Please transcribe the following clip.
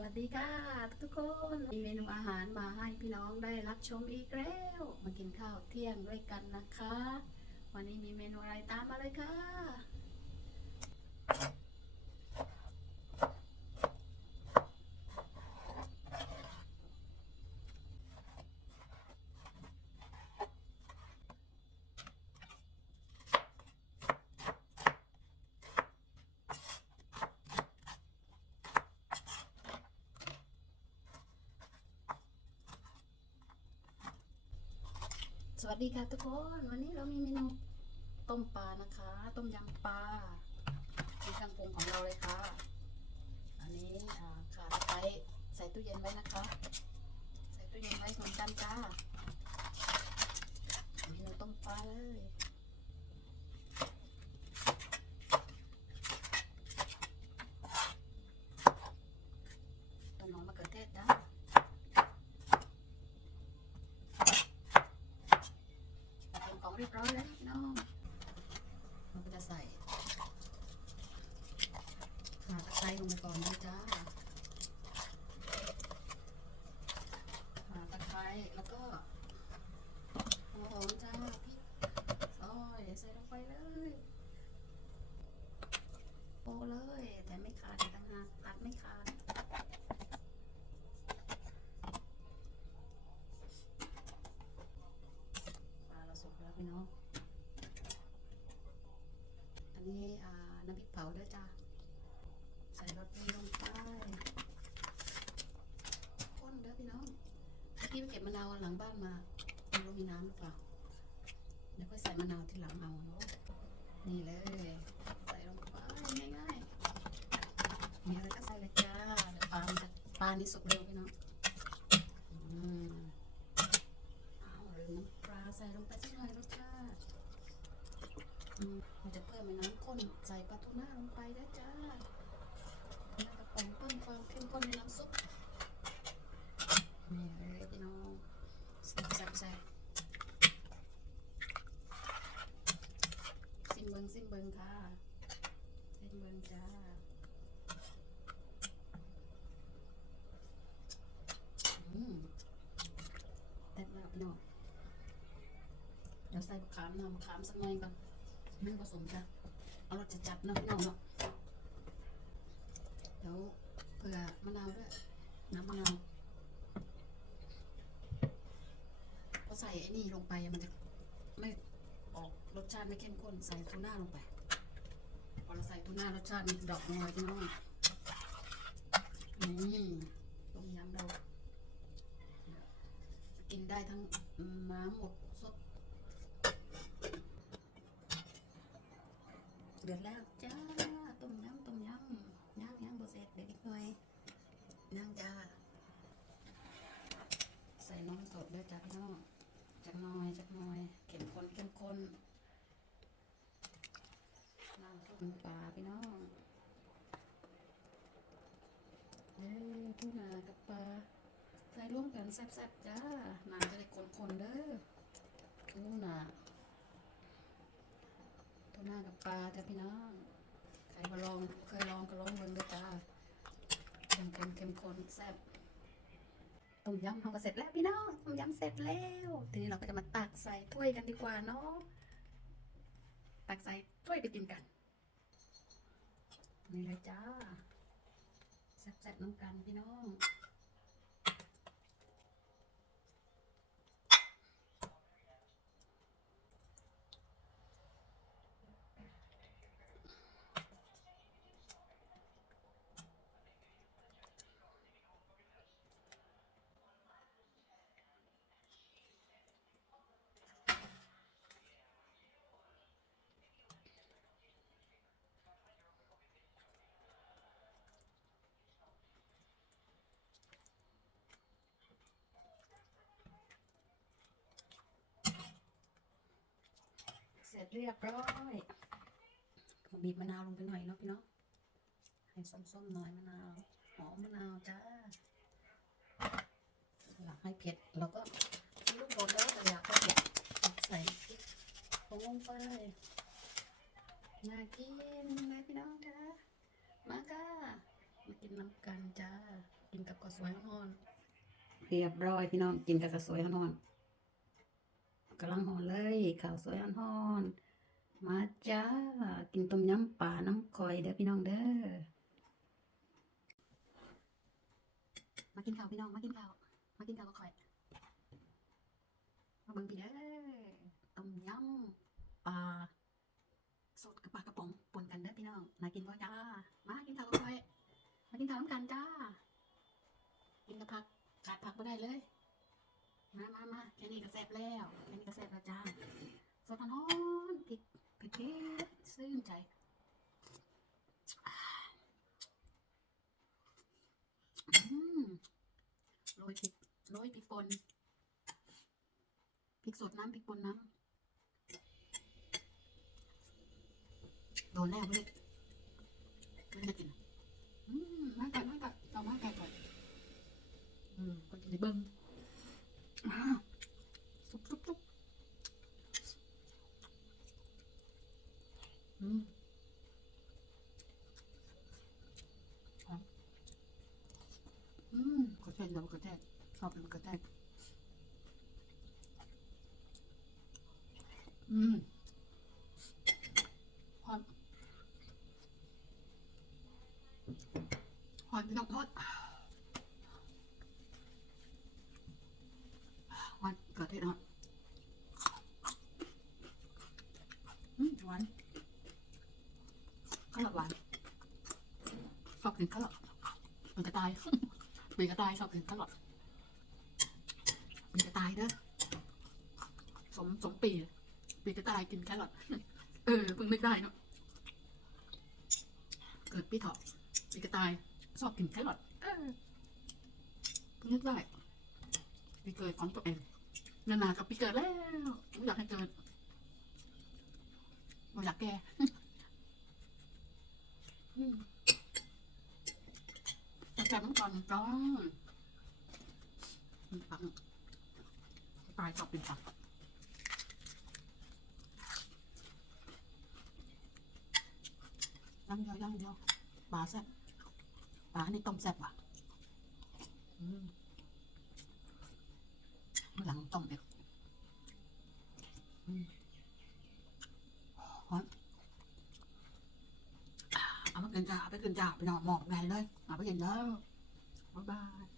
สวัสดีค่ะทุกคนมีเมนูอาหารมาให้พี่น้องได้รับชมอีกแล้ว มากินข้าวเที่ยงด้วยกันนะคะ วันนี้มีเมนูอะไรตามมาเลยค่ะ สวัสดีค่ะทุกคน วันนี้เรามีเมนูต้มปลานะคะ ต้มยำปลามีเครื่องปรุงของเราเลยค่ะ อันนี้อ่าขาตะไคร้ใส่ตู้เย็นไว้นะคะ ใส่ตู้เย็นไว้เหมือนกันจ้าเมนูต้มปลาเลยต้นหอมมะเขือเทศจ้า เต ร้อยแล้วน้องเราก็จะใส่ขาตะไคร้ลงไปก่อนนะจ้าขาตะไคร้แล้วก็หัวหอมจ้าพริกซอยใส่ลงไปเลยโปเลย แต่ไม่ขาดอีกต่างหากตัดไม่ขาด ปลาเราสุกแล้วพี่น้อง อันนี้อ่าน้ำ พริกเผาด้วยจ้าใส่รสดีลงไปข้นเด้อพี่น้องเมื่อกี้ไปเก็บมะนาวหลังบ้านมาไม่รู้มีน้ำหรือเปล่าเดี๋ยวค่อยใส่มะนาวทีหลังเอาเนอะนี่เลย ใส่ลงไปง่ายๆมีอะไรก็ใส่เลยจ้าเดี๋ยวปลาจะปลานี่สุกเร็วพี่น้องอืม เอาหรือน้ำปลาใส่ลงไปสักหน่อยรสชาติอืมมันจะเพิ่มเป็นน้ำ ข้นใส่ปลาทูน่าลงไปนะจ้าน่ากระป๋องเพิ่มความเข้มข้นในน้ำซุปนี่เลยพี่น้องแซ่บแซ่บซิมเบิงซิมเบิงค่ะซิมเบิงจ้าอืมแต่แบบพี่น้องเดี๋ยวใส่ขามนำมะขามสักหน่อยก่อนมันผสมจะ เอารสจัดๆเนาะพี่น้องเนาะเดี๋ยวเผื่อมะนาวด้วยน้ำมะนาวพอใส่ไอ้นี่ลงไปมันจะไม่ออกรสชาติไม่เข้มข้นใส่ทูน่าลงไปพอเราใส่ทูน่ารสชาติมันดอกลงเลยพี่น้องอืมต้มยำเรากินได้ทั้งน้ำหมดสด เดือดแล้วจ้าต้มยำต้มยำย่างย่างโบเสร็จเดี๋ยวอีกหน่อยย่างจ้า ใส่นมสดด้วยจ้าพี่น้องจักน่อยจักน่อยเข้มข้นเข้มข้นน้ำซุปปลาพี่น้องเอ้ยทูน่ากับปลาใส่ร่วมกันแซ่บๆจ้าน้ำจะได้คนๆเด้อทูน่า ทูน่ากับปลาจ้าพี่น้องใครมาลองเคยลองก็ลองเบิ่งด้วยจ้าเข้มข้นเข้มข้นแซ่บต้มยำเราก็เสร็จแล้วพี่น้องต้มยำเสร็จแล้ว ทีนี้เราก็จะมาตักใส่ถ้วยกันดีกว่าเนาะตักใส่ถ้วยไปกินกัน นี่เลยจ้าแซ่บๆน้ำกันพี่น้อง ร็จเรียบร้อยบีบมะนาวลงไปหน่อยเนาะพี่เนาะให้ส้มๆหน่อยมะนาวหอมมะนาวจ้าอยากให้เผ็ดเราก็ลูกโดดแล้วแต่อยากให้เผ็ดใส่พริกผงลงไปน่ากินเลยพี่น้องจ้ามาค่ะมากินน้ำกันจ้ากินกับข้าวสวยร้อนเรียบร้อยพี่น้องกินกับข้าวสวยร้อน กำลังหอนเลยข้าวสวยร้อนๆมาจ้า กินต้มยำป่าน้ำคอยเด้อพี่น้องเด้อ มากินข้าวพี่น้องมากินข้าวมากินข้าวกับข่อยมาเบิ่งพี่เด้อต้มยำปลาสดกับปลากระป๋องปนกันเด้อพี่น้องน่ากินบ่จ้า มากินข้าวกับข่อยมากินข้าวน้ำกันจ้า กินกับผักขาดผักไม่ได้เลย มามามาแค่นี้ก็แซ่บแล้วแค่นี้ก็แซ่บแล้วจ้าสดร้อนๆพริกเผ็ดๆซื่นใจ อืมโรยพริกโรยพริกป่นพ ริกสดน้ำพริกป่นน้ำโดนแล้วเลยมันจะกินอืมมากัดมากัดเอามากัดก่อนอืมก็จะได้เบิ้งอ้าวซุบซุบซุบอืมหอมอืมกระเทียมเดี๋ยวกระเทียมชอบเป็นกระเทียม อืมหอมหอมพี่น้องทอดหวานกระเทียมอ่อนอืมหวานข้าวหลามหวานชอบกินข้าวหลามเป็นกระต่ายเป็นกระต่ายชอบกินข้าวหลามเป็นกระต่ายเด้อสมสมปี ปีกระต่ายกินแครอทเออเพิ่งนึกได้เนาะเกิดปีถาะปีกระต่ายชอบกินแครอทเออเพิ่งนึกได้ปีเกิดของตัวเองนานากับปีเกิดแล้วไม่อยากให้เกิดไม่อยากแก่อืมแต่กมันก่อนจ้องปังปลายชอบกินผักางเดียวย่างเดียวปลาแซ่บปลาอันนี้ต้มแซ่บว่ะมื่อหลังต้มเดียวอืมหอมเอามากินจ้าเอาไปกินจ้าไปนอนหมอกแมนเลยเอาไปกินแล้วบ๊ายบาย